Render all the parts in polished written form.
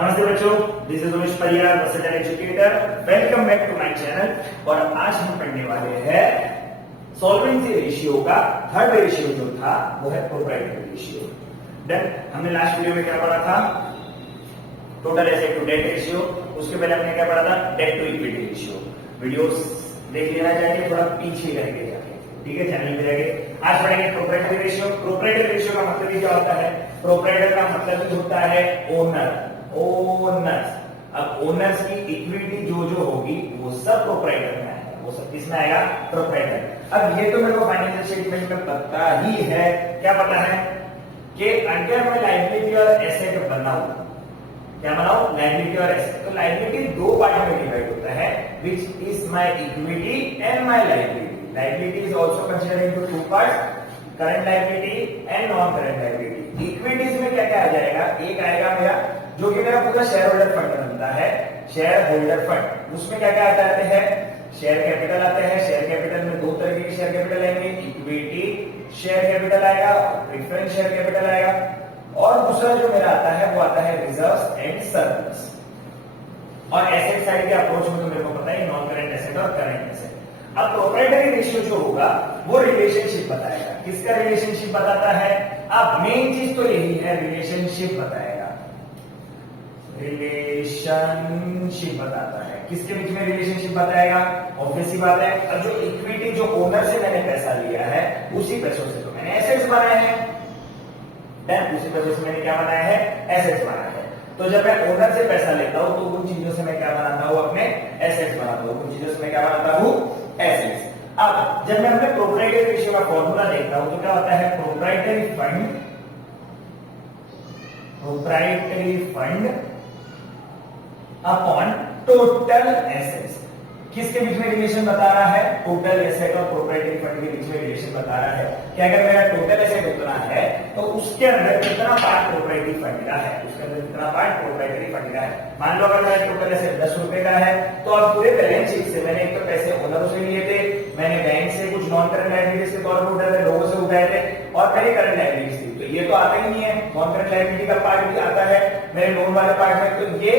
नमस्ते बच्चों, this is Umesh Pariyar, versatile educator. Welcome back to my channel. और आज हम पढ़ने वाले हैं सॉल्वेंसी रेशियो का थर्ड रेशियो जो था वो है प्रोप्राइटरी रेशियो। देन हमने लास्ट वीडियो में क्या पढ़ा था? Total asset to debt ratio. उसके पहले हमने क्या पढ़ा था? Debt to equity ratio. Videos देख लेना चाहिए, थोड़ा पीछे रह जाके, ठीक है, चैनल पे जाके। आज पढ़ेंगे प्रोप्राइटरी रेशियो। प्रोप्राइटरी रेशियो का मतलब क्या होता है? प्रोप्राइटर का मतलब होता है ओनर, ओनर्स। अब ओनर्स की इक्विटी जो होगी वो सब प्रोप्राइटर में आएगा, वो सब किसमें आएगा? प्रोप्राइटर। अब ये तो मेरे को फाइनेंशियल स्टेटमेंट में पता ही है। क्या पता है? कि अगर मैं लायबिलिटी और एसेट बनाऊं, क्या बनाऊं? लायबिलिटी और एसेट। तो लायबिलिटी दो पार्ट में डिवाइड होता है, which is my equity and my liability. Liability is also considered into two parts, current liability and non current liability. Equities में क्या क्या आ जाएगा? एक आएगा मेरा जो कि मेरा पूरा शेयर होल्डर फंड बनता है, शेयर होल्डर फंड। उसमें क्या क्या आता है? शेयर कैपिटल आता है। शेयर कैपिटल में दो तरह के शेयर कैपिटल आएंगे, इक्विटी शेयर कैपिटल आएगा, प्रेफरेंस शेयर कैपिटल आएगा। और दूसरा जो मेरा आता है वो आता है रिजर्व्स एंड सरप्लस। और एसेट साइड के अप्रोच में तो मेरे को पता है नॉन करंट एसेट और करंट एसेट। अब प्रोप्राइटरी रेशियो जो होगा वो रिलेशनशिप बताएगा। किसका रिलेशनशिप बताता है? अब मेन चीज तो यही है, रिलेशनशिप बताएगा। रिलेशनशिप बताता है। किसके बीच में रिलेशनशिप बताएगा? ऑब्वियस सी बात है। अब जो इक्विटी जो ओनर से मैंने पैसा लिया है उसी पैसों से तो मैंने एसेट्स बनाए हैं। देन उसी पैसों से मैंने क्या बनाया है? एसेट्स बनाए हैं। तो जब मैं ओनर से पैसा लेता हूं तो उन चीजों से मैं क्या बनाता हूं? अपने एसेट्स बनाता हूं। उन चीजों से मैं क्या बनाता हूं? एसेट्स। अब जब मैं अपने प्रोप्राइटरी रेशियो का फॉर्मूला देखता हूं तो क्या होता है? Proprietary fund upon total assets. किसके बीच में रिलेशन बता रहा है? टोटल एसेट और प्रोप्राइटरी फंड के बीच में रिलेशन बता रहा है कि अगर मेरा टोटल एसेट उतना है तो उसके अंदर कितना पार्ट प्रोप्राइटरी फंड का है, उसके अंदर कितना पार्ट प्रोप्राइटरी फंड का है। मान लो अगर मेरा टोटल एसेट 10 रुपए का है तो अब पूरे बैलेंस शीट से मैंने एक तो पैसे ओनरों से लिए थे, मैंने बैंक से कुछ नॉन करंट लायबिलिटीज के तौर पर उठाए थे, लोगों से उठाए थे, और मेरी करंट लायबिलिटीज थी। तो ये तो आता ही नहीं है, नॉन करंट लायबिलिटी का पार्ट भी आता है मेरे लोन वाले पार्ट में। तो ये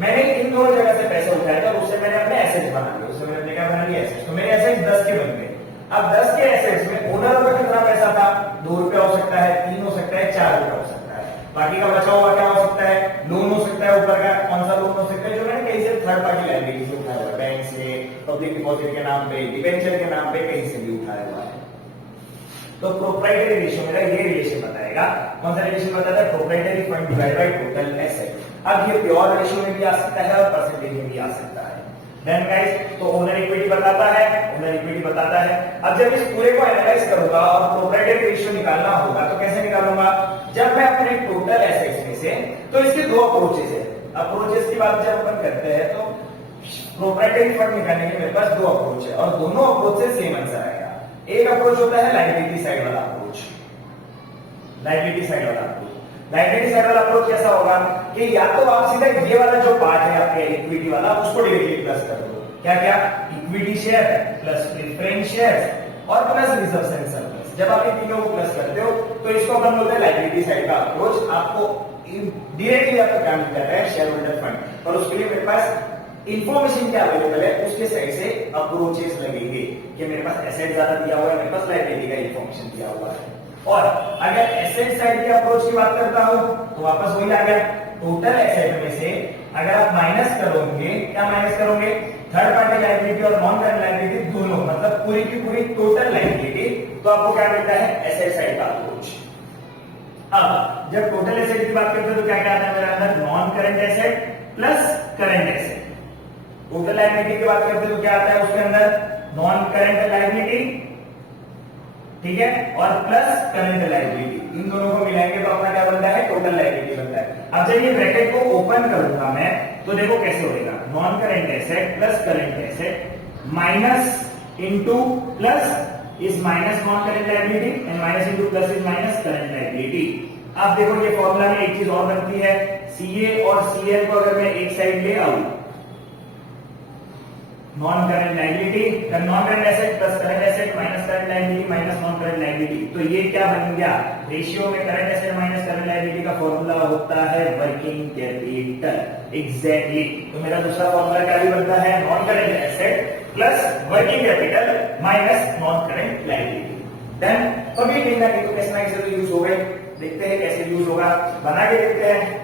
मैंने इन दोनों जगह से पैसे उठाए थे और उससे मैंने अपने एसेट्स बना लिए। उससे मैंने क्या बना लिया? एसेट्स। तो मेरे एसेट्स 10 के बन गए। अब 10 के एसेट्स में ओनर का कितना पैसा था? 2 रुपए हो सकता है, 3 हो सकता है, 4 रुपए हो सकता है। बाकी का बचा हुआ क्या हो सकता है? लोन हो सकता है ऊपर का। कौन सा लोन हो सकता है? जो मैंने कहीं से थर्ड पार्टी लायबिलिटी से उठाया हुआ, बैंक से, पब्लिक डिपॉजिट के नाम पे, डिबेंचर के नाम पे, कहीं से भी उठाया हुआ है। तो प्रोप्राइटरी रेशियो मेरा ये रिलेशन बताएगा। कौन सा रिलेशन बताता है? Proprietary fund divide by total asset. अब ये प्योर रेशियो में भी आ सकता है और परसेंटेज में भी आ सकता है। देन गाइस, तो ओनर इक्विटी बताता है, ओनर इक्विटी बताता है। अब जब इस पूरे को एनालाइज करूंगा और प्रोप्राइटरी रेशियो निकालना होगा तो कैसे निकालूंगा? जब मैं अपने टोटल एसेट्स में से, तो इसके दो अप्रोचेस है। अप्रोचेस की बात जब अपन करते हैं तो प्रोप्राइटरी फंड निकालने के मेरे पास दो अप्रोच है और दोनों अप्रोच से सेम आंसर आएगा। एक अप्रोच होता है लायबिलिटी साइड वाला अप्रोच। लायबिलिटी साइड वाला अप्रोच, लायबिलिटी साइड वाला अप्रोच कैसा होगा कि या तो आप सीधा ये वाला जो पार्ट है आपके इक्विटी वाला उसको डायरेक्टली प्लस कर दो। क्या क्या? Equity share plus preference shares और प्लस रिजर्व्स एंड सरप्लस। जब आप इन तीनों को प्लस करते हो तो इसको अपन बोलते हैं लायबिलिटी साइड का अप्रोच। आपको डायरेक्टली आपको क्या मिल जाता है? Share holder fund. और उसके लिए मेरे पास इंफॉर्मेशन क्या अवेलेबल है उसके साइड से अप्रोचेस लगेंगे कि मेरे पास एसेट ज्यादा दिया हुआ है, मेरे पास लायबिलिटी का इंफॉर्मेशन दिया हुआ है। और अगर एसेट साइड के अप्रोच की बात करता हूं तो वापस वही आ गया। टोटल एसेट में से अगर आप माइनस करोगे, क्या माइनस करोगे? थर्ड पार्टी लायबिलिटी और नॉन करंट लायबिलिटी दोनों, मतलब पूरी की पूरी टोटल लायबिलिटी, तो आपको क्या मिलता है? एसेट साइड का अप्रोच। अब जब टोटल एसेट की बात करते हैं तो क्या क्या आता है मेरे अंदर? Non current asset plus current asset. Total liability की बात करते हैं तो क्या आता है उसके अंदर? नॉन करंट लायबिलिटी, ठीक है, और प्लस करंट लायबिलिटी। इन दोनों को मिलाएंगे तो अपना क्या बनता है? टोटल लायबिलिटी बनता है। अब जब ये ब्रैकेट को ओपन करूंगा मैं तो देखो कैसे होगा? Non current asset plus current asset minus into plus is minus non current liability and minus into plus is minus current liability. अब देखो ये फॉर्मूला में एक चीज और बनती है, सीए और सीएल को अगर मैं एक साइड ले आऊं non current liability, non current asset plus current asset minus current liability minus non current liability. तो ये क्या बन गया, रेशियो में current asset minus current liability का फॉर्मूला होता है वर्किंग कैपिटल। एग्जैक्टली। तो मेरा दूसरा फॉर्मूला क्या भी बनता है, non current asset plus working capital minus non current liability. Then कभी नहीं ना तो कैसे ना कैसे तो यूज हो गए। देखते हैं कैसे यूज होगा, बना के देखते हैं।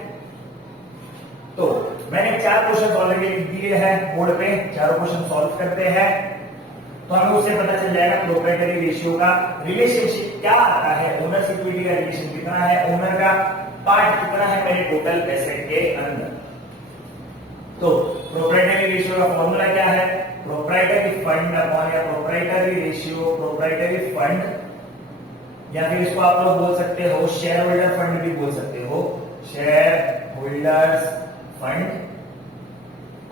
तो मैंने 4 क्वेश्चन ऑलरेडी लिख दिए हैं बोर्ड पे, चारों क्वेश्चन सॉल्व करते हैं तो हमें उससे पता चल जाएगा प्रोप्राइटरी रेशियो का रिलेशनशिप क्या आता है, ओनर इक्विटी का रिलेशन कितना है, ओनर का पार्ट कितना है मेरे टोटल एसेट के अंदर। तो प्रोप्राइटरी रेशियो का फॉर्मूला क्या है, प्रोप्राइटरी फंड अपॉन या प्रोप्राइटरी रेशियो प्रोप्राइटरी फंड, या फिर इसको आप लोग बोल सकते हो शेयर होल्डर फंड भी बोल सकते हो, shareholders fund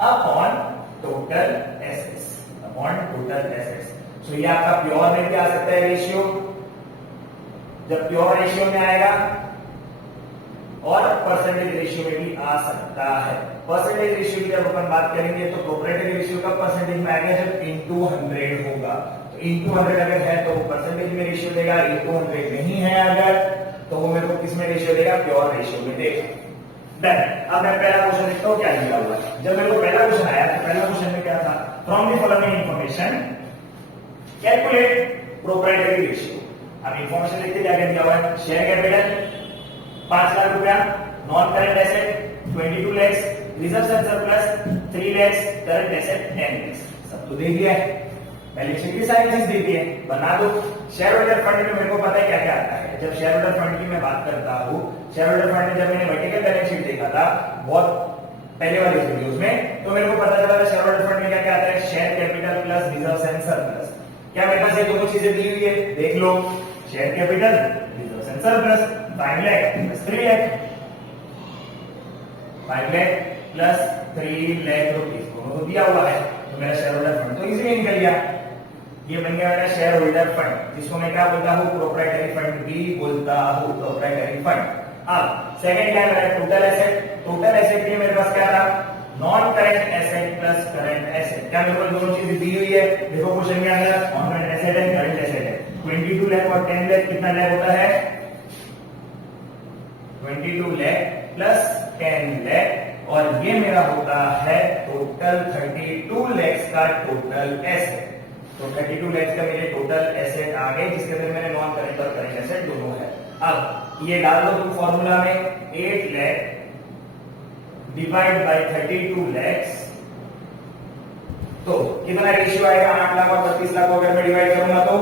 upon total assets, upon total assets. So ये आपका प्योर में क्या आ सकता है रेशियो, जब प्योर रेशियो में आएगा, और परसेंटेज रेशियो में भी आ सकता है। परसेंटेज रेशियो की जब अपन बात करेंगे तो प्रोप्राइटरी रेशियो का परसेंटेज में आएगा जब इनटू 100 होगा। तो इनटू 100 अगर है तो वो परसेंटेज में रेशियो देगा, इनटू 100 नहीं है अगर तो वो मेरे को किस में रेशियो देगा, प्योर रेशियो में देगा। देन अब मैं पहला क्वेश्चन लिखता हूं क्या दिया हुआ है। जब मेरे को पहला क्वेश्चन आया तो पहला क्वेश्चन में क्या था, from the following information calculate proprietary ratio. अब इंफॉर्मेशन लिखते क्या दिया हुआ है, शेयर कैपिटल 5 लाख रुपया, non current asset 22 lakh, reserve and surplus 3 lakh, current asset 10 lakh. सब तो दे दिया है, बैलेंस शीट की सारी चीज दे दी है, बना दो। शेयर होल्डर फंड में मेरे को पता है क्या क्या आता है। जब शेयर होल्डर फंड की मैं बात करता हूँ, शेयर होल्डर फंड में जब मैंने वर्टिकल बैलेंस शीट देखा था बहुत पहले वाले वीडियोस में, तो मेरे को पता चला था शेयर होल्डर फंड में क्या क्या आता है, share capital plus reserve and surplus. क्या मेरे पास ये दोनों चीजें दी हुई है, देख लो, share capital reserve and surplus 5 lakh plus 3 lakh, 5 lakh plus 3 lakh rupees दोनों दिया हुआ है। तो मेरा शेयर होल्डर फंड तो इजीली निकल गया, ये बन गया मेरा शेयर होल्डर फंड, जिसको मैं क्या बोलता हूँ, प्रोप्राइटरी फंड भी बोलता हूँ, प्रोप्राइटरी फंड। अब सेकंड क्या है, टोटल एसेट। टोटल एसेट में मेरे पास क्या था, non current asset plus current asset. क्या मेरे को दोनों चीजें दी हुई है, देखो क्वेश्चन के अंदर नॉन करंट एसेट है, करंट एसेट है। 22 लाख और 10 लाख कितना लाख होता है, 22 लाख प्लस 10 लाख, और ये मेरा होता है टोटल 32 लाख का टोटल एसेट। तो 32 लाख का मेरे टोटल एसेट आ गए, जिसके अंदर मैंने नॉन करंट और करंट एसेट दोनों है। अब ये डाल दो तुम फॉर्मूला में, 8 लाख डिवाइड बाय 32 लाख, तो कितना रेशियो आएगा, 8 लाख और 32 लाख को अगर मैं डिवाइड करूंगा तो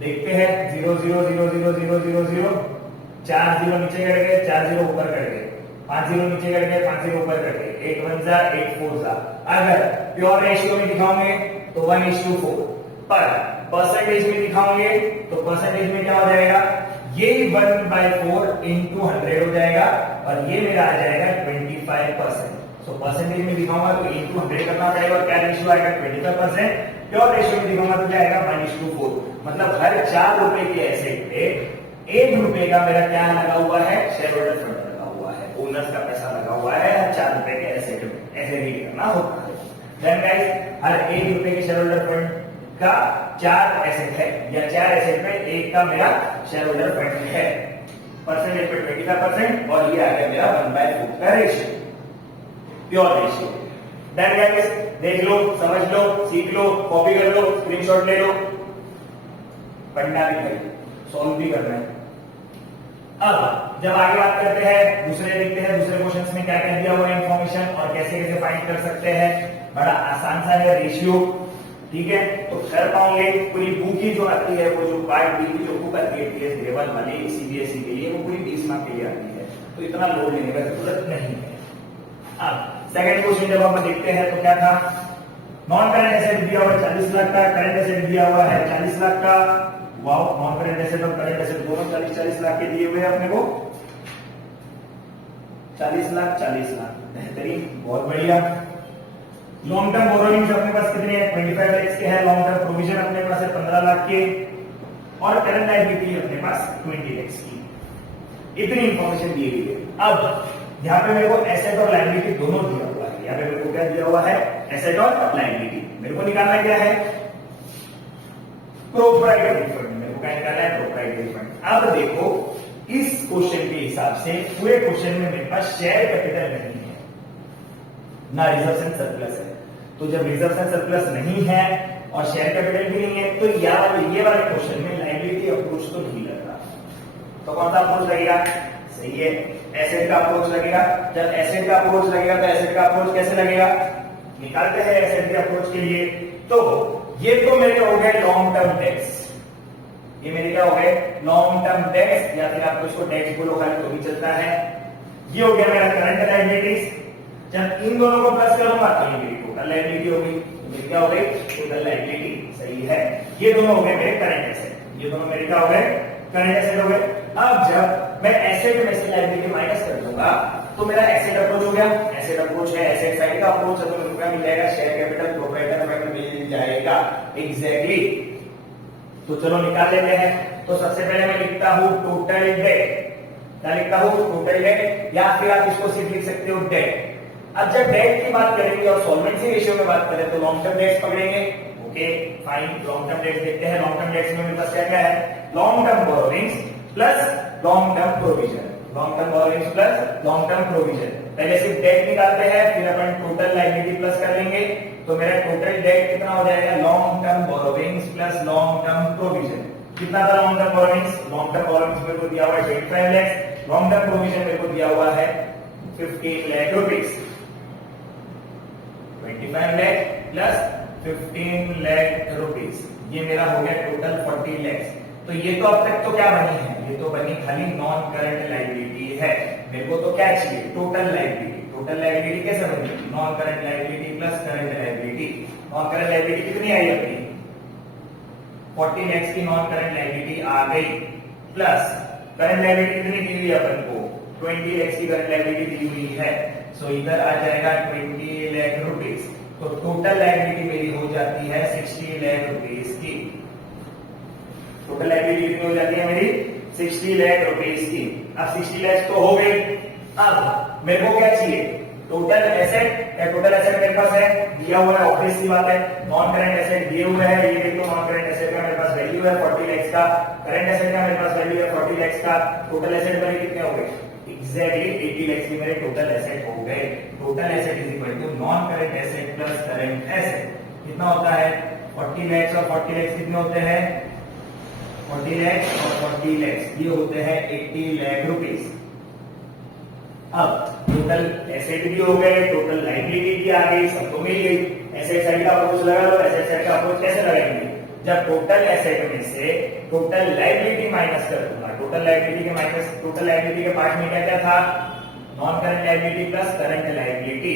देखते हैं, 0 0 0 0 0 0 0, 4 0 नीचे कट गए, 4 0 ऊपर कट गए, 5 0 नीचे कट गए, 5 0 ऊपर कट गए, 8 1 जा 8 4 जा। अगर प्योर रेशियो में दिखाओगे तो 1:4, पर परसेंटेज में दिखाओगे तो परसेंटेज में क्या हो जाएगा, ये 1/4 इंटू 100 हो जाएगा, और ये मेरा आ जाएगा 25%। तो परसेंटेज में दिखाऊंगा तो इंटू 100 करना पड़ेगा, और क्या रेशियो आएगा 25%। प्योर रेशियो में दिखाऊंगा तो क्या आएगा 1:4। मतलब हर 4 रुपए के एसेट पे 1 रुपए का मेरा क्या लगा हुआ है, शेयर होल्डर फंड लगा हुआ है, ओनर्स का पैसा लगा हुआ है हर 4 रुपए के एसेट में, ऐसे रीड करना होता है। देन गाइस, हर 1 रुपए के शेयर होल्डर फंड का 4 एसेट है, या 4 एसेट में 1 का मेरा शेयर होल्डर फंड है। परसेंटेज पे 25%, और ये आ गया मेरा 1/4 का ratio, pure ratio. Then guys, देख लो, समझ लो, सीख लो, कॉपी कर लो, स्क्रीनशॉट ले लो, पढ़ना भी है, सॉल्व भी करना है। अब जब आगे बात करते हैं, दूसरे देखते हैं दूसरे क्वेश्चंस में क्या क्या दिया हुआ है इंफॉर्मेशन, और कैसे कैसे फाइंड कर सकते हैं। बड़ा आसान सा है रेशियो, ठीक है, तो कर पाओगे। पूरी बुक ही जो आती है, वो जो पार्ट बी की जो बुक आती है टीएस लेवल वाली सीबीएसई के लिए, वो पूरी 20 मार्क के लिए आती है, तो इतना लोड लेने का जरूरत नहीं है। अब सेकंड क्वेश्चन जब हम देखते हैं तो क्या था, नॉन करंट एसेट दिया हुआ है 40 लाख का, करंट एसेट दिया हुआ है 40 लाख का। वाओ, नॉन करंट एसेट और करंट एसेट दोनों 40-40 लाख के दिए हुए हैं अपने को, 40 लाख 40 लाख, बेहतरीन, बहुत बढ़िया। लॉन्ग टर्म बोरोइंग्स अपने पास कितने हैं, 25 लाख के हैं। लॉन्ग टर्म प्रोविजन अपने पास है 15 लाख के, और करंट लायबिलिटी अपने पास 20 लाख की। इतनी इंफॉर्मेशन दी गई है। अब यहाँ पे मेरे को एसेट और लायबिलिटी दोनों दिया हुआ है, यहाँ पे मेरे को क्या दिया हुआ है, एसेट और लायबिलिटी। मेरे को निकालना क्या है, प्रोप्राइटरी फंड। मेरे को क्या निकालना है, प्रोप्राइटरी फंड। अब देखो इस क्वेश्चन के हिसाब से पूरे क्वेश्चन में मेरे पास शेयर कैपिटल नहीं है, ना रिजर्व एंड सरप्लस है। तो जब रिजर्व एंड सरप्लस नहीं है और शेयर कैपिटल भी नहीं है, तो ये वाले क्वेश्चन में लायबिलिटी अप्रोच तो नहीं लग रहा। तो कौन सा अप्रोच लगेगा, सही है, एसेट का अप्रोच लगेगा। जब एसेट का अप्रोच लगेगा तो एसेट का अप्रोच कैसे लगेगा, निकालते हैं एसेट के अप्रोच के लिए। तो ये तो मेरे हो गए लॉन्ग टर्म डेट्स, ये मेरे क्या हो गए, लॉन्ग टर्म डेट्स, या फिर आप इसको डेट्स बोलो खाली तो भी चलता है। ये हो गया मेरा करंट लायबिलिटीज। जब इन दोनों को प्लस करूंगा तो ये मेरी टोटल लायबिलिटी हो गई। तो मेरी क्या हो गई, टोटल लायबिलिटी, सही है। ये दोनों हो गए मेरे करंट एसेट, ये दोनों मेरे क्या हो गए, करंट एसेट हो गए। अब जब मैं एसेट में से लायबिलिटी माइनस कर दूंगा तो मेरा एसेट अप्रोच हो गया। एसेट अप्रोच है, एसेट साइड का अप्रोच है, तो मेरे को क्या मिल जाएगा, शेयर कैपिटल प्रोप्राइटर फंड मिल जाएगा। एग्जैक्टली। तो चलो निकाल लेते हैं। तो सबसे पहले मैं लिखता हूं टोटल डेट। क्या लिखता हूं, टोटल डेट, या फिर आप इसको सिर्फ लिख सकते हो डेट। अब जब डेट की बात करेंगे और सॉल्वेंसी रेशियो में बात करें तो लॉन्ग टर्म डेट्स पकड़ेंगे। Okay fine, long term debts देखते हैं। लॉन्ग टर्म डेट्स में मेरे पास क्या क्या है, long term borrowings plus long term provision, long term borrowings plus long term provision. पहले सिर्फ डेट निकालते हैं, फिर अपन टोटल लायबिलिटी प्लस कर लेंगे। तो मेरा टोटल डेट कितना हो जाएगा, long term borrowings plus long term provision. कितना था long term borrowings, long term borrowings मेरे को दिया हुआ है 25 लाख, लॉन्ग टर्म प्रोविजन मेरे को दिया हुआ है 15 lakh rupees. 25 lakh plus 15 lakh rupees, ये मेरा हो गया टोटल 40 लाख। तो ये तो अब तक तो क्या बनी है, ये तो बनी खाली नॉन करंट लायबिलिटी है। मेरे को तो क्या चाहिए, टोटल लायबिलिटी। टोटल लायबिलिटी कैसे बनी, non current liability plus current liability. Non current liability कितनी आई अपनी, 40 लाख की नॉन करंट लायबिलिटी आ गई, प्लस करंट लायबिलिटी कितनी दी हुई अपन को, 20 लाख की करंट लायबिलिटी दी हुई है। सो इधर आ जाएगा 20 लाख रुपीस। तो टोटल लायबिलिटी मेरी हो जाती है 60 लाख रुपीस की। टोटल लायबिलिटी कितनी हो जाती है मेरी, 60 लाख रुपीस की। अब 60 लाख तो हो गई। अब मेरे को क्या चाहिए, टोटल एसेट। या टोटल एसेट मेरे पास है, दिया हुआ है, ऑब्वियस सी बात है। नॉन करंट एसेट दिए हुए है, ये देखो नॉन करंट एसेट का मेरे पास वैल्यू है 40 लाख का, करंट एसेट का मेरे पास वैल्यू है 40 लाख का। टोटल एसेट मेरे कितने हो गए, एग्जैक्टली 80 लाख की मेरे टोटल एसेट हो गए। Total asset is equal to non current asset plus current asset. कितना होता है, 40 लाख और 40 लाख कितने होते हैं, 40 लाख और 40 लाख, ये होते हैं 80 लाख रुपीस। अब टोटल एसेट भी हो गए, टोटल लायबिलिटी भी आ गई, सबको मिल गई। एसेट साइड का अप्रोच लगा लो। एसेट साइड का अप्रोच कैसे लगाएंगे, जब टोटल एसेट में से टोटल लायबिलिटी माइनस कर दूंगा। टोटल लायबिलिटी के माइनस, टोटल लायबिलिटी के पार्ट में क्या क्या था, non current liability plus current liability.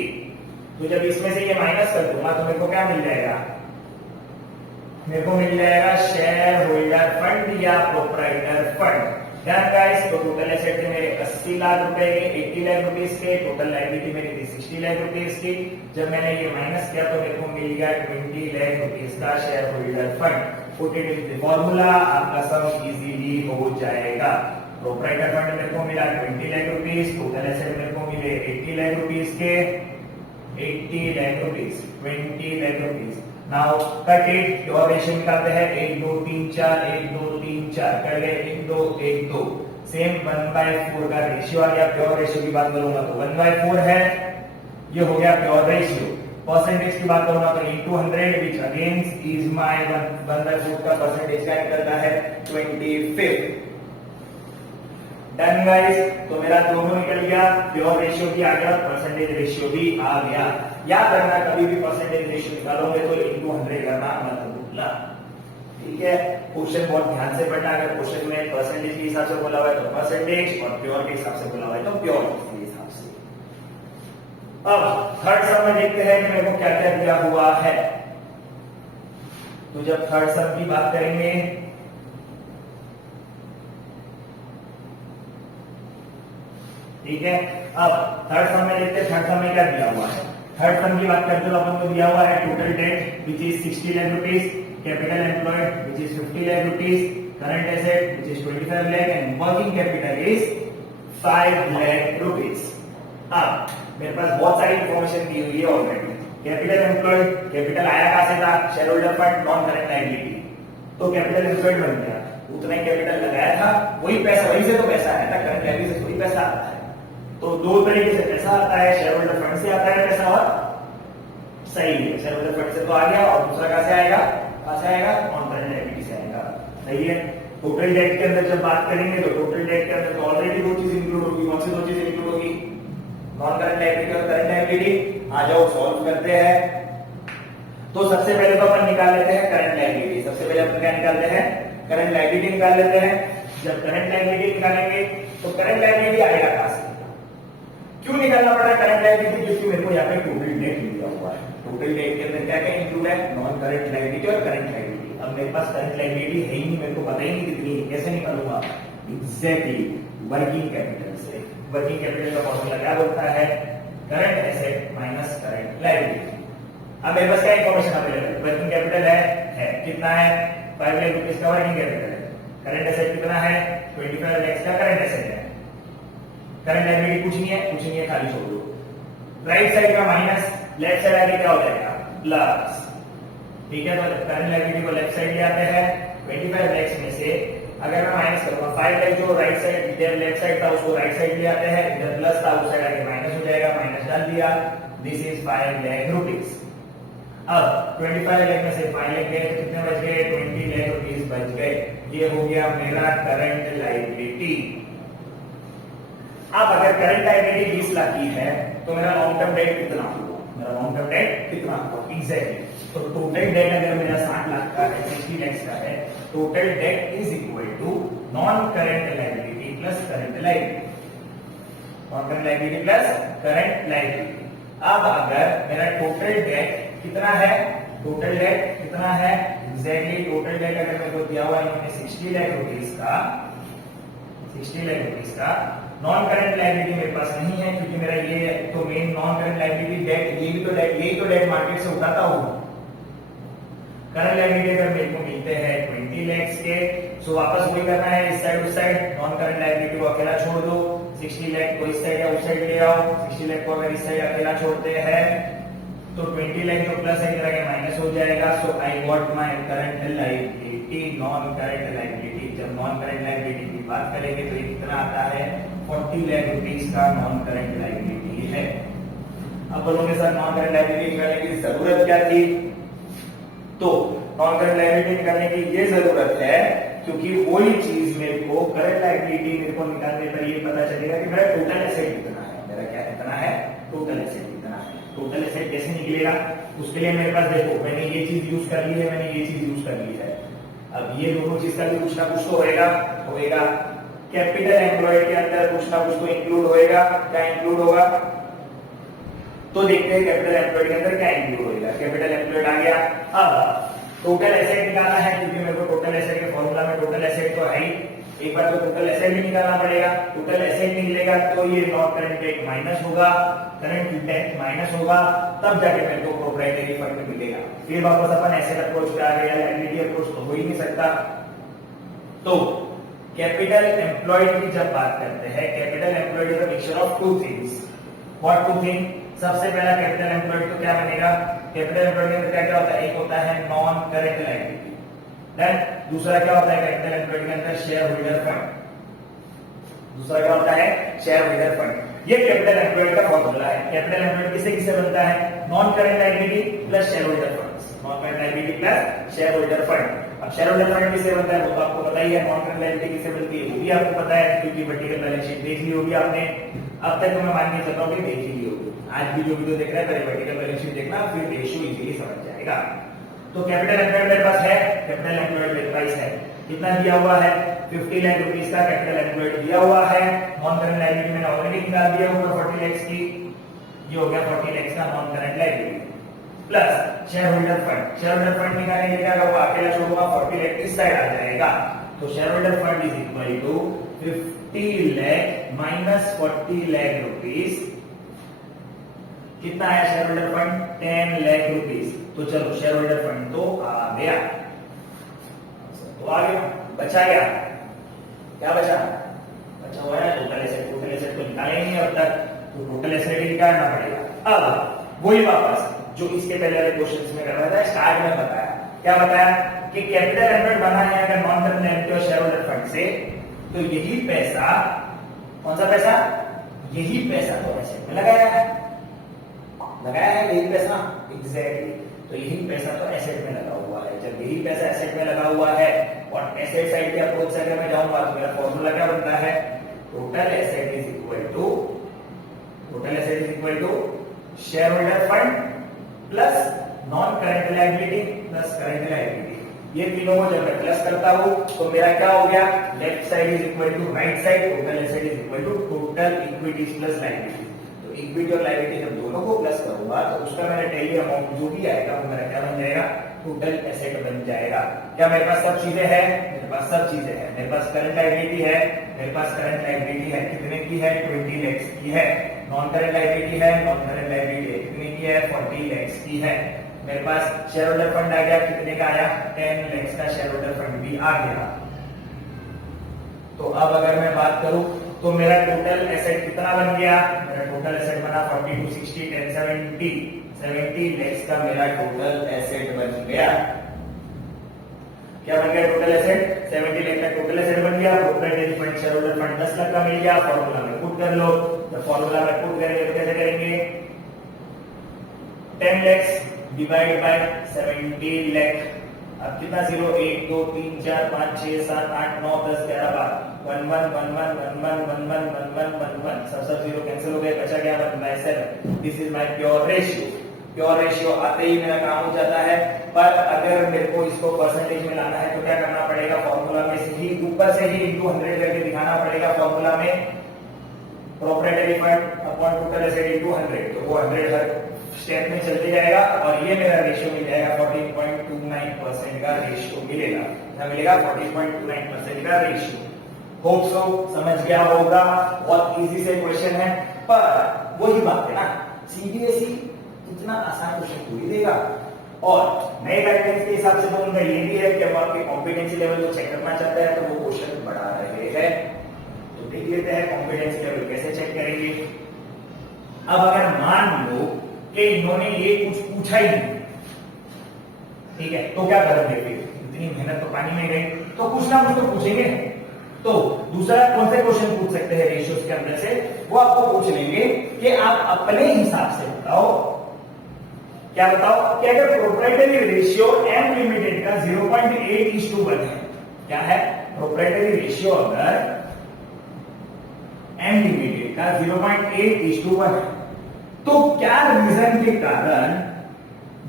तो जब इसमें से ये माइनस कर दूंगा तो मेरे को क्या मिल जाएगा, मेरे को मिल जाएगा शेयर होल्डर फंड या प्रोप्राइटर फंड। ध्यान गाइस, तो टोटल एसेट थे मेरे 80 लाख रुपए के, 80 लाख रुपीस के। टोटल लायबिलिटी मेरी थी 60 लाख रुपीस की। जब मैंने ये माइनस किया तो मेरे को मिल गया 20 लाख रुपीस का share holder fund. Put it in the formula, आपका सम इजीली हो जाएगा। प्रोप्राइटर फंड मेरे को मिला 20 लाख रुपीस, टोटल एसेट मेरे को मिले 80 लाख रुपीस के, 80 lakh rupees, 20 lakh rupees. Now cut it, pure ratio निकालते हैं, 1 2 3 4, 1 2 3 4 कर गए, 1 2 1 2। सेम 1/4 का रेशियो आ गया। प्योर रेशियो की बात करूंगा तो 1/4 है, ये हो गया प्योर रेशियो। परसेंटेज की बात करूंगा तो into 100 which again is my 1/4 का परसेंटेज क्या निकलता है, 25। डन गाइस, तो मेरा दोनों निकल गया, प्योर रेशियो भी आ गया, परसेंटेज रेशियो भी आ गया। याद रखना, कभी भी परसेंटेज रेशियो निकालोगे तो into 100 करना मत भूलना, ठीक है। क्वेश्चन बहुत ध्यान से पढ़ना। अगर क्वेश्चन में परसेंटेज के हिसाब से बोला हुआ है तो परसेंटेज, और प्योर के हिसाब से बोला हुआ है तो प्योर के हिसाब से। अब थर्ड सम में देखते हैं कि मेरे को क्या क्या दिया हुआ है। तो जब थर्ड सम की बात करेंगे, ठीक है। अब थर्ड सम में देखते हैं, थर्ड सम में क्या दिया हुआ है। थर्ड सम की बात करते हो अपन को दिया हुआ है total date which is 60 lakh rupees, capital employed which is 50 lakh rupees, current asset which is 25 lakh and working capital is 5 lakh rupees. अब मेरे पास बहुत सारी इंफॉर्मेशन दी हुई है ऑलरेडी। कैपिटल एम्प्लॉयड, कैपिटल आया कहां से था? Share holder fund, non current liability, तो कैपिटल एम्प्लॉयड बन गया। उतना ही कैपिटल लगाया था, वही पैसा, वहीं से तो पैसा आया था, करंट लायबिलिटी से थोड़ी पैसा आता है। तो दो तरीके से पैसा आता है, शेयर होल्डर फंड से आता है पैसा, और सही है, शेयर होल्डर फंड से तो आ गया, और दूसरा कहां से आएगा? कहां से आएगा? नॉन करंट लायबिलिटी से आएगा। सही है। टोटल डेट के अंदर जब बात करेंगे तो टोटल डेट के अंदर तो ऑलरेडी दो चीज इंक्लूड होगी। कौन सी दो चीज इंक्लूड होगी? नॉन करंट लायबिलिटी और करंट लायबिलिटी। आ जाओ सॉल्व करते हैं। तो सबसे पहले तो अपन निकाल लेते हैं करंट लायबिलिटी। सबसे पहले अपन क्या निकालते हैं? करंट लायबिलिटी निकाल लेते हैं। जब करंट लायबिलिटी निकालेंगे तो करंट लायबिलिटी आएगा कहां से? क्यों निकालना पड़ रहा है करंट लायबिलिटी? क्योंकि मेरे को यहाँ पे टोटल डेट लिखा हुआ है। टोटल डेट के अंदर क्या क्या इंक्लूड है? नॉन करंट लायबिलिटी और करंट लायबिलिटी। अब मेरे पास करंट लायबिलिटी है ही नहीं, मेरे को पता ही नहीं कितनी है, कैसे निकालूंगा? एग्जैक्टली वर्किंग कैपिटल से। वर्किंग कैपिटल का फॉर्मूला क्या होता है? Current asset minus current liability. अब मेरे पास क्या इंफॉर्मेशन अवेलेबल? वर्किंग कैपिटल है कितना है? 5 लाख रुपीस का वर्किंग कैपिटल है। करंट एसेट कितना है? 25 लाख का करंट एसेट है। करंट लायबिलिटी कुछ नहीं है, खाली छोड़ दो। राइट साइड का माइनस, लेफ्ट साइड आगे क्या हो जाएगा? प्लस। ठीक है, तो करंट लायबिलिटी को लेफ्ट साइड ले आते हैं। 25 लाख में से अगर मैं माइनस करूंगा 5 लाख, जो राइट साइड इधर लेफ्ट साइड था उसको राइट साइड ले आते हैं, इधर प्लस था उस साइड आगे माइनस हो जाएगा, माइनस डाल दिया। This is 5 lakh rupees. अब 25 लाख में से 5 लाख गए तो कितने बच गए? 20 लाख रुपीस बच गए। ये हो गया मेरा करंट लायबिलिटी। अब अगर करंट लायबिलिटी 20 लाख की है तो मेरा लॉन्ग टर्म डेट कितना होगा? मेरा लॉन्ग टर्म डेट कितना होगा? एग्जैक्टली। तो टोटल डेट अगर मेरा 60 लाख का है, 60 लाख का है, total debt is equal to non current liability plus current liability. Non current liability plus current liability. अब अगर मेरा टोटल डेट कितना है? टोटल डेट कितना है? एग्जैक्टली टोटल डेट अगर मेरे को दिया हुआ है 60 लाख रुपीस का, 60 लाख रुपीस का, नॉन करंट लायबिलिटी मेरे पास नहीं है क्योंकि मेरा ये तो main non current liability debt, ये भी तो डेट, यही तो डेट मार्केट से उठाता हूं। करंट लायबिलिटी अगर मेरे को मिलते हैं 20 लाख के, सो वापस वही करना है, इस साइड उस साइड, नॉन करंट लायबिलिटी को अकेला छोड़ दो, 60 लाख को इस साइड या उस साइड ले आओ, 60 लाख को अगर इस साइड अकेला छोड़ते हैं तो 20 लाख जो प्लस है इधर आगे माइनस हो जाएगा। So I got my current liability, non current liability. जब नॉन करंट लायबिलिटी की बात करेंगे तो ये कितना आता है? 40 लाख रुपीस का नॉन करंट लायबिलिटी है। अब बोलोगे सर नॉन करंट लायबिलिटी निकालने की जरूरत क्या थी? तो नॉन करंट लायबिलिटी निकालने की ये जरूरत है क्योंकि वही चीज मेरे को करंट लायबिलिटी मेरे को निकालने पर ये पता चलेगा कि मेरा टोटल एसेट कितना है। मेरा क्या कितना है? टोटल एसेट कितना है। टोटल एसेट कैसे निकलेगा? उसके लिए मेरे पास देखो, मैंने ये चीज यूज कर ली है, मैंने ये चीज यूज कर ली है। अब ये दोनों चीज का भी कुछ ना कुछ तो होएगा। कैपिटल एम्प्लॉयड के अंदर कुछ ना कुछ तो इंक्लूड होएगा। क्या इंक्लूड होगा? तो देखते हैं कैपिटल एम्प्लॉयड के अंदर क्या इंक्लूड होएगा। कैपिटल एम्प्लॉयड आ गया। अब टोटल एसेट निकालना है क्योंकि मेरे को टोटल एसेट के फॉर्मूला में टोटल एसेट तो है ही, एक बार तो टोटल एसेट भी निकालना पड़ेगा। टोटल एसेट निकलेगा तो ये नॉन करंट डेट माइनस होगा, करंट डेट माइनस होगा, तब जाके मेरे को प्रोप्राइटरी फंड मिलेगा। फिर वापस अपन एसेट अप्रोच पे आ गए या लायबिलिटी अप्रोच तो हो ही नहीं सकता। तो कैपिटल एम्प्लॉयड की जब बात करते हैं, capital employed is a mixture of two things. What two thing? सबसे पहला कैपिटल एम्प्लॉयड तो क्या बनेगा? कैपिटल एम्प्लॉयड के अंदर क्या होता है? एक होता है नॉन करंट लायबिलिटी, देन दूसरा क्या होता है कैपिटल एम्प्लॉयड के अंदर? Share holder fund. दूसरा क्या होता है? Share holder fund. ये कैपिटल एम्प्लॉयड का फॉर्मूला है। कैपिटल एम्प्लॉयड किससे किससे बनता है? Non current liability plus share holder funds. Non current liability plus share holder fund. अब शेयर होल्डर फंड किससे बनता है वो तो आपको पता ही है। नॉन करंट लायबिलिटी किससे बनती है वो भी आपको पता है क्योंकि वर्टिकल बैलेंस शीट देख ली होगी आपने। अब तक तो मैं मान के चल रहा हूं कि देख ही ली होगी। आज भी जो वीडियो देख रहा है पहले वर्टिकल बैलेंस शीट देखना, फिर रेशियो इजीली समझ जाएगा। तो कैपिटल एम्प्लॉयड मेरे पास है, कैपिटल एम्प्लॉयड मेरे पास है, कितना दिया हुआ है? 50 लाख रुपीस का कैपिटल एम्प्लॉयड दिया हुआ है। नॉन करंट लायबिलिटी मैंने ऑलरेडी निकाल दिया ऊपर 40 लाख की, ये हो गया 40 लाख का non current liability plus share holder fund. Share holder fund निकालने के लिए क्या होगा? अकेला छोड़ूंगा, 40 लाख इस साइड आ जाएगा। तो share holder fund is equal to 50 lakh minus 40 lakh rupees. कितना है share holder fund? 10 lakh rupees. तो चलो शेयर होल्डर फंड तो आ गया, तो आ गया, बचा क्या बचा? बचा हुआ है टोटल एसेट। टोटल एसेट को निकाले नहीं अब तक, तो टोटल एसेट निकालना पड़ेगा। अब वही वापस जो इसके पहले वाले क्वेश्चन में कर रहा था, स्टार्ट में बताया, क्या बताया कि कैपिटल एसेट बना है अगर नॉन करंट लायबिलिटी और शेयर होल्डर फंड से, तो यही पैसा, कौन सा पैसा, यही पैसा तो एसेट में लगाया है यही पैसा, एग्जैक्टली, तो यही पैसा तो एसेट में लगा हुआ है। जब यही पैसा एसेट में लगा हुआ है और एसेट साइड के अप्रोच से अगर मैं जाऊंगा तो मेरा फॉर्मूला क्या बनता है, total asset is equal to share holder fund plus non current liability plus current liability. ये तीनों को जब मैं प्लस करता हूं तो मेरा क्या हो गया, left side is equal to right side, total asset is equal to total equities plus liability. तो इक्विटी और लायबिलिटी जब दोनों को प्लस करूंगा तो उसका मेरा टेली अमाउंट जो भी आएगा वो मेरा क्या बन जाएगा, टोटल एसेट बन जाएगा। क्या मेरे पास सब चीजें हैं, मेरे पास सब चीजें हैं, मेरे पास करंट लायबिलिटी है, मेरे पास करंट लायबिलिटी है, कितने की है, 20 lakhs की है। नॉन करंट लायबिलिटी है, नॉन करंट लायबिलिटी कितने की है, 40 lakhs की है। मेरे पास शेयर होल्डर फंड आ गया, कितने का आया, 10 lakhs का शेयर होल्डर फंड भी आ गया। तो अब अगर मैं बात करूं तो मेरा टोटल एसेट कितना बन गया, मेरा टोटल एसेट बना 40 to 60 10 70 lakhs का मेरा टोटल एसेट बन गया। क्या बन गया टोटल एसेट, 70 लाख का टोटल एसेट बन गया। Proprietary fund share holder fund 10 lakh का मिल गया। फॉर्मूला में पुट कर लो, तो फॉर्मूला में पुट करेंगे तो कैसे करेंगे, 10 lakhs डिवाइड बाय 70 लाख। अब कितना जीरो, 1 2 3 4 5 6 7 8 9 10 11 12 1 1 1 1 1 1 1 1 1 1 1 सब जीरो कैंसिल हो गए, बचा क्या 1/7। This is my pure ratio. Pure ratio आते ही मेरा काम हो जाता है। पर अगर मेरे को इसको परसेंटेज में लाना है तो क्या करना पड़ेगा, फॉर्मूला में से ही ऊपर से ही इनटू 100 करके दिखाना पड़ेगा। फॉर्मूला में proprietary fund upon total asset into 100, तो वो 100 हर स्टेप में चलते जाएगा और ये मेरा रेशियो मिल जाएगा 14.29% का रेशियो मिलेगा। क्या मिलेगा, 14.29% का रेशियो। होप सो समझ गया होगा, बहुत इजी से क्वेश्चन है। पर वही बात है ना, सीबीएसई इतना आसान क्वेश्चन थोड़ी देगा। और नए गाइडलाइंस के हिसाब से तो उनका ये भी है कि अब आपके कॉम्पिटेंसी लेवल को चेक करना चाहता है तो वो क्वेश्चन बढ़ा रहे हैं। तो देख लेते हैं कॉम्पिटेंसी लेवल कैसे चेक करेंगे। अब अगर मान लो कि इन्होंने ये कुछ पूछा ही नहीं, ठीक है, तो क्या करेंगे फिर, इतनी मेहनत तो पानी में गई, तो कुछ ना कुछ तो पूछेंगे। तो दूसरा कौन से क्वेश्चन पूछ सकते हैं रेशियोज के अंदर से, वो आपको पूछ लेंगे कि आप अपने हिसाब से बताओ, क्या बताओ कि अगर प्रोप्राइटरी रेशियो एम लिमिटेड का 0.8:1 है, क्या है प्रोप्राइटरी रेशियो अगर एम लिमिटेड का 0.8:1 है, तो क्या रीजन के कारण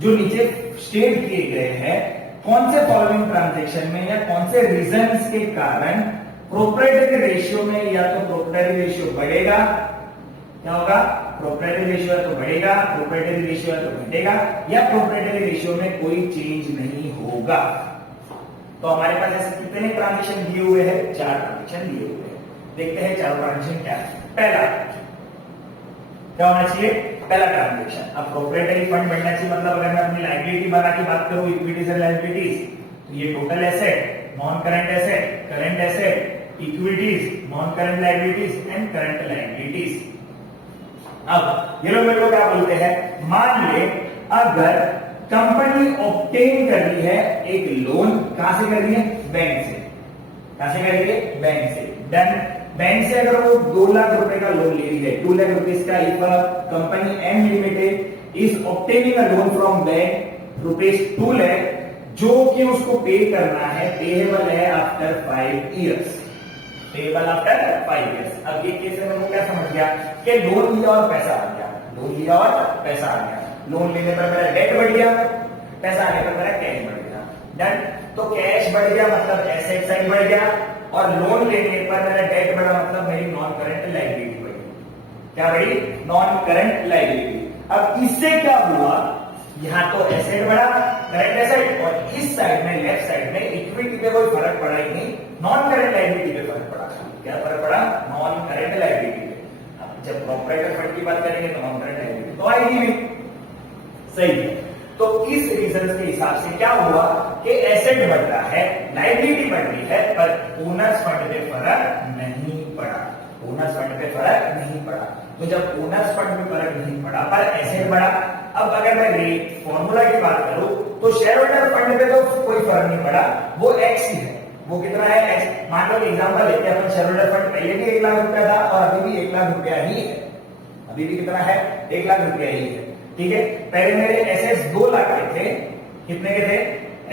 जो नीचे स्टेट किए गए हैं, कौन से फॉलोइंग ट्रांजैक्शन में या कौन से रीजंस के कारण प्रोप्राइटरी रेशियो में या तो प्रोप्राइटरी रेशियो बढ़ेगा, क्या होगा, प्रोप्राइटरी रेशियो तो बढ़ेगा, प्रोप्राइटरी रेशियो तो घटेगा, या प्रोप्राइटरी रेशियो में कोई चेंज नहीं होगा। तो हमारे पास ऐसे कितने ट्रांजैक्शन दिए हुए हैं, 4 ट्रांजैक्शन दिए हुए हैं। देखते हैं 4 ट्रांजैक्शन क्या है। पहला क्या होना चाहिए, पहला ट्रांजैक्शन, अब प्रोप्राइटरी फंड बढ़ना चाहिए, मतलब अगर मैं अपनी लायबिलिटी बना की बात करूं, इक्विटीज एंड लायबिलिटीज, तो ये total asset, non current asset, current asset, equities, non current liabilities and current liabilities. अब ये लोग मेरे को क्या बोलते हैं, मान ले अगर कंपनी ऑब्टेन कर रही है एक लोन, कहां से कर रही है, बैंक से, कहां से कर रही है, बैंक से, डन। बैंक से अगर वो 2 लाख रुपए का लोन ले रही है, 2 लाख रुपीज का, if company M limited is obtaining a loan from bank ₹2 lakh, जो कि उसको पे करना है, पेएबल है after 5 years, payable after 5 years. अब ये केस में वो क्या समझ गया कि लोन लिया और पैसा आ गया, लोन लिया और पैसा आ गया, लोन लेने पर मेरा डेट बढ़ गया, पैसा आने पर मेरा कैश बढ़ गया, डन। तो कैश बढ़ गया मतलब एसेट साइड बढ़ गया, और लोन लेने पर मेरा डेट बढ़ा मतलब मेरी नॉन करंट लायबिलिटी बढ़ी। क्या बढ़ी, नॉन करंट लायबिलिटी। अब इससे क्या हुआ, यहां तो एसेट बढ़ा, करंट एसेट, और इस साइड में लेफ्ट साइड में इक्विटी पे कोई फर्क पड़ा ही नहीं, नॉन करंट लायबिलिटी पे फर्क पड़ा। क्या फर्क पड़ा, नॉन करंट लायबिलिटी पे। अब जब प्रोप्राइटर फंड की बात करेंगे तो नॉन करंट लायबिलिटी तो आएगी नहीं, सही है। तो इस रीजन के हिसाब से क्या हुआ कि एसेट बढ़ रहा है, लायबिलिटी बढ़ रही है, पर ओनर्स फंड में फर्क नहीं पड़ा, ओनर्स फंड पे फर्क नहीं पड़ा। तो जब ओनर्स फंड पे फर्क नहीं पड़ा पर एसेट बढ़ा। अब अगर मैं फॉर्मूला की बात करूं तो शेयर होल्डर फंड पे तो कोई फर्क नहीं पड़ा, वो एक्स ही है। वो कितना है एक्स। मान लो एग्जांपल लेते हैं अपन, शेयर होल्डर फंड पहले भी 1 लाख रुपया था और अभी भी 1 लाख रुपया ही है। अभी भी कितना है 1 लाख रुपया ही है। ठीक है, पहले मेरे एसेट्स 2 लाख के थे। कितने के थे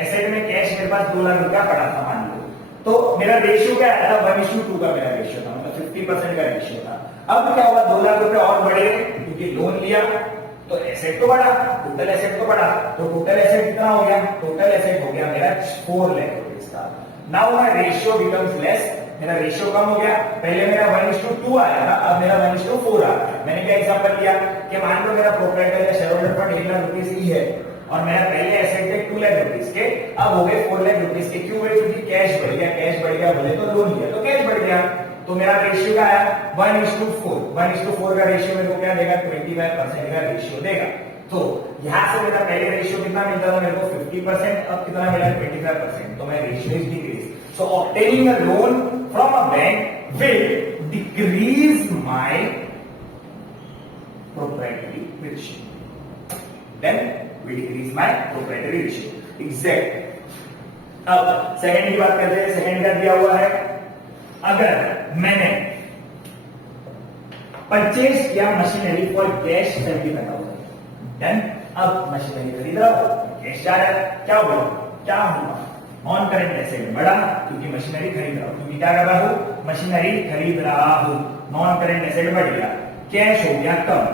एसेट में? कैश मेरे पास 2 लाख रुपया पड़ा था मान लो, तो मेरा रेशियो क्या आया था 1:2 का मेरा रेशियो था, मतलब 50% का रेशियो था। अब क्या हुआ 2 लाख रुपए और बढ़े क्योंकि लोन लिया तो एसेट तो बढ़ा, टोटल एसेट तो बढ़ा। तो टोटल एसेट कितना हो गया? टोटल एसेट हो गया मेरा 4 लाख रुपए का। Now my ratio becomes less, मेरा रेशियो कम हो गया। पहले मेरा 1:2 आया था, अब मेरा 1:4 आ गया। मैंने क्या एग्जांपल लिया कि मान लो मेरा प्रोप्राइटर का शेयर होल्डर फंड 1 लाख रुपए ही है और मेरा पहले एसेट थे 2 लाख रुपए के, अब हो गए 4 लाख रुपए के। क्यों भाई? क्योंकि कैश बढ़ गया। कैश बढ़ गया बोले तो लोन लिया तो कैश बढ़ गया। तो मेरा रेशियो क्या आया 1:4। 1:4 का रेशियो मेरे को क्या देगा? 25% का रेशियो देगा। तो यहां से मेरा पहले रेशियो कितना मिलता था मेरे को 50%, अब कितना मिला 25%। तो मेरा ratio is decrease. So obtaining a loan from a bank will decrease my proprietary ratio, then we decrease my proprietary ratio. Exact. अब सेकंड की बात करते हैं। सेकंड का दिया हुआ है, अगर मैंने परचेज किया मशीनरी फॉर कैश 75,000, देन अब मशीनरी खरीद रहा हूं, कैश जा रहा है, क्या हुआ? क्या हुआ? नॉन करेंट एसेट बढ़ा क्योंकि मशीनरी खरीद रहा हूं। क्योंकि क्या कर रहा हूं? मशीनरी खरीद रहा हूं। नॉन करेंट एसेट बढ़ गया, कैश हो गया कम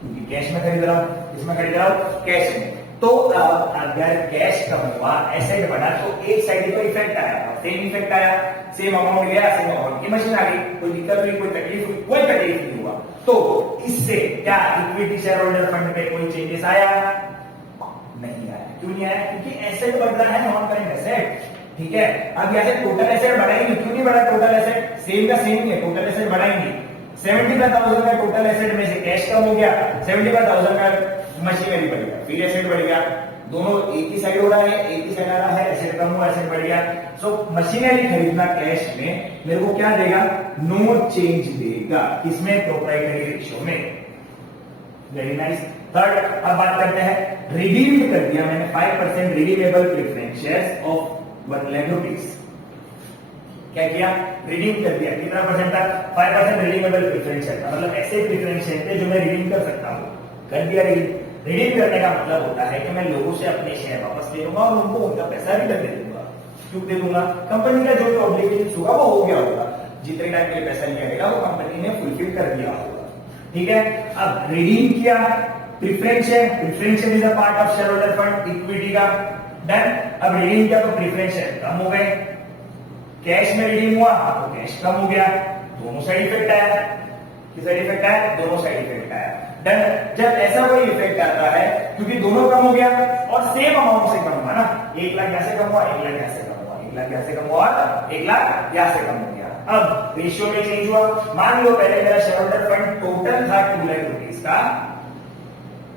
क्योंकि कैश में खरीद रहा हूं। इसमें खरीद रहा हूं कैश में। तो अब अगर कैश कम हुआ एसेट बढ़ा तो एक साइड तो इफेक्ट आया, सेम इफेक्ट आया, सेम अमाउंट गया, सेम अमाउंट की मशीन आ गई। कोई दिक्कत हुई, कोई तकलीफ हुई? कोई तकलीफ नहीं हुआ। तो इससे क्या इक्विटी शेयर होल्डर फंड पे कोई चेंजेस आया? नहीं आया। क्यों नहीं आया? क्योंकि एसेट बढ़ रहा है, नॉन करेंट एसेट। ठीक है, अब यहाँ से टोटल एसेट बढ़ाएंगे। क्यों नहीं बढ़ा टोटल एसेट? सेम का सेम ही है, टोटल एसेट बढ़ाएंगे। 75,000 का टोटल एसेट में से कैश कम हो गया, 75,000 का मशीनरी बढ़ गया, फिर एसेट बढ़ गया। दोनों एक ही साइड हो रहा है, एक ही साइड आ रहा है, एसेट कम हुआ एसेट बढ़ गया। सो मशीनरी खरीदना कैश में मेरे को क्या देगा? नो चेंज देगा। किसमें? प्रोप्राइटरी रेशियो में। Very nice. थर्ड, अब बात करते हैं, रिडीम कर दिया मैंने 5% redeemable preference shares of 1 lakh rupees. क्या किया? रिडीम कर दिया। कितना परसेंट तक? 5% रिडीमेबल प्रेफरेंस शेयर, मतलब ऐसे प्रेफरेंस शेयर थे जो मैं रिडीम कर सकता हूं। कर दिया रिडीम। रिडीम करने का मतलब होता है कि मैं लोगों से अपने शेयर वापस ले लूंगा और उनको उनका पैसा रिटर्न दे दूंगा। क्यों दे दूंगा? कंपनी का जो भी ऑब्लिगेशन होगा वो हो गया होगा। जितने टाइम के लिए पैसा लिया गया वो कंपनी ने फुलफिल कर दिया होगा। ठीक है, अब रिडीम किया, preference share, preference share is a part of share holder fund equity का। डन। अब रिडीम किया तो प्रेफरेंस शेयर कम हो गए, कैश में रिडीम हुआ तो कैश कम हो गया। दोनों साइड इफेक्ट आया। किस साइड इफेक्ट आया? दोनों साइड इफेक्ट आया। डन। जब ऐसा कोई इफेक्ट आता है क्योंकि दोनों कम हो गया और सेम अमाउंट से कम हुआ ना, 1 लाख यहां से कम हुआ, 1 लाख यहां से कम हुआ, 1 लाख यहां से कम हुआ, 1 लाख यहां से कम हो गया। अब रेशियो में चेंज हुआ। मान लो पहले मेरा शेयर होल्डर फंड टोटल था 2 लाख रुपीस का।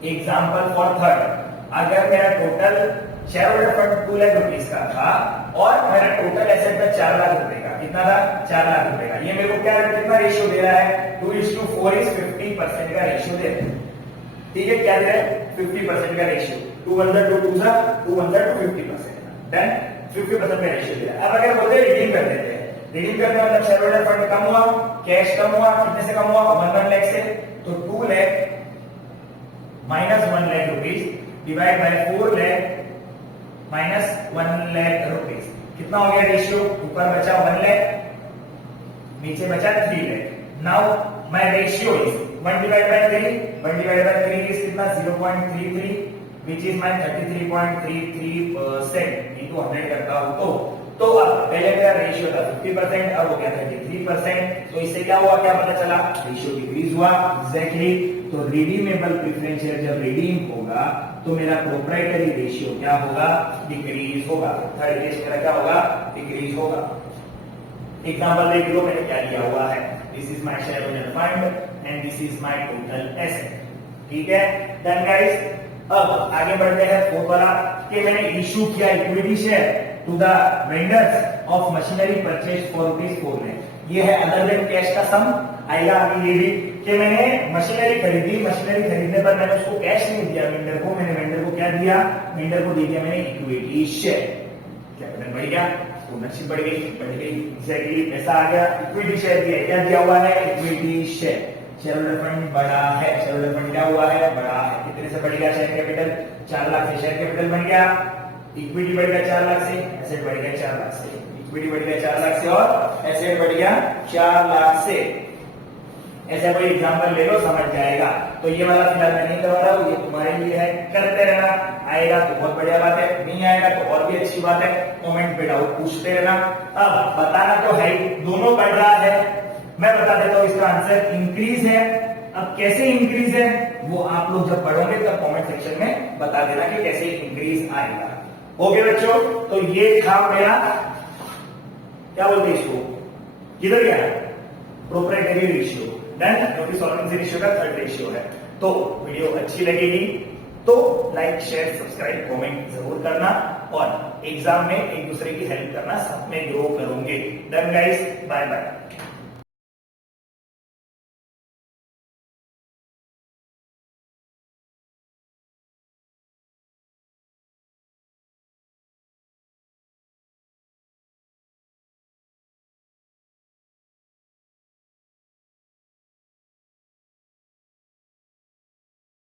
एग्जांपल फॉर थर्ड, अगर मेरा total share holder fund 2 lakh rupees का था और मेरा टोटल एसेट था 4 लाख रुपए का। कितना था? 4 लाख रुपए का। ये मेरे को क्या कितना रेशियो दे रहा है? 2:4 इज 50% का रेशियो दे रहा है। ठीक है, क्या दे रहा है? 50% का रेशियो। 2 1 2 2 2 1 50%। डन। 50% का रेशियो दे रहा है। अब अगर बोलते रिडीम कर देते हैं, रिडीम करने मतलब शेयर होल्डर फंड कम हुआ, कैश कम हुआ, कितने से कम हुआ? 1 लाख से। तो 2 lakh minus 1 lakh rupees divide by 4 lakh minus 1 lakh rupees. कितना हो गया रेशियो? ऊपर बचा 1 लाख, नीचे बचा 3 lakh. Now my ratio is 1 divided by 3, 1 divided by 3 is कितना? 0.33, which is my 33.33% into 100 करता हूं तो अब पहले मेरा रेशियो था 50%, अब हो गया 33%। तो इससे क्या हुआ? क्या पता चला? रेशियो डिक्रीज हुआ। एग्जैक्टली। तो रिडीमेबल प्रेफरेंस शेयर जब रिडीम होगा तो मेरा प्रोप्राइटरी रेशियो क्या होगा? डिक्रीज होगा। थर्ड केस मेरा क्या होगा? डिक्रीज होगा। एग्जांपल देख लो मैंने क्या दिया हुआ है। This is my share holder fund and this is my total asset. ठीक है, डन गाइस। अब आगे बढ़ते हैं फोर्थ वाला कि मैंने इशू किया equity share to the vendors of machinery purchase for ₹4 lakh. ये है अदर देन कैश का सम आएगा। आगे ये भी कि मैंने मशीनरी खरीदी, मशीनरी खरीदने पर मैंने उसको कैश नहीं दिया वेंडर को, मैंने वेंडर को क्या दिया, वेंडर को दे दिया मैंने इक्विटी शेयर। कैपिटल बढ़ गया, ओनरशिप बढ़ गई, एग्जैक्टली पैसा आ गया, इक्विटी शेयर दिया, क्या दिया हुआ है, equity share. Share holder fund बढ़ा है, शेयर होल्डर फंड क्या हुआ है, बढ़ा है। कितने से बढ़ गया शेयर कैपिटल, 4 लाख से शेयर कैपिटल बन गया, इक्विटी बढ़ गया 4 लाख से, एसेट बढ़ गया 4 लाख से, इक्विटी बढ़ गया 4 लाख से और एसेट बढ़ गया 4 लाख से। ऐसा कोई एग्जांपल ले लो, समझ जाएगा। तो ये वाला फिलहाल मैं नहीं करवा रहा हूँ, ये तुम्हारे लिए है, करते रहना। आएगा तो बहुत बढ़िया बात है, नहीं आएगा तो और भी अच्छी बात है। कमेंट पे डाउट पूछते रहना। अब बताना तो है, दोनों बढ़ रहा है, मैं बता देता हूँ इसका आंसर इंक्रीज है। अब कैसे इंक्रीज है वो आप लोग जब पढ़ोगे तब कमेंट सेक्शन में बता देना कि कैसे इंक्रीज आएगा। ओके बच्चों, तो ये था मेरा, क्या बोलते हैं इसको, किधर गया, प्रोप्राइटरी रेशियो। डन, क्योंकि सॉल्वेंसी रेशियो का थर्ड रेशियो है। तो वीडियो अच्छी लगेगी तो लाइक शेयर सब्सक्राइब कमेंट जरूर करना, और एग्जाम में एक दूसरे की हेल्प करना, साथ में ग्रो करोगे। Done guys, bye bye.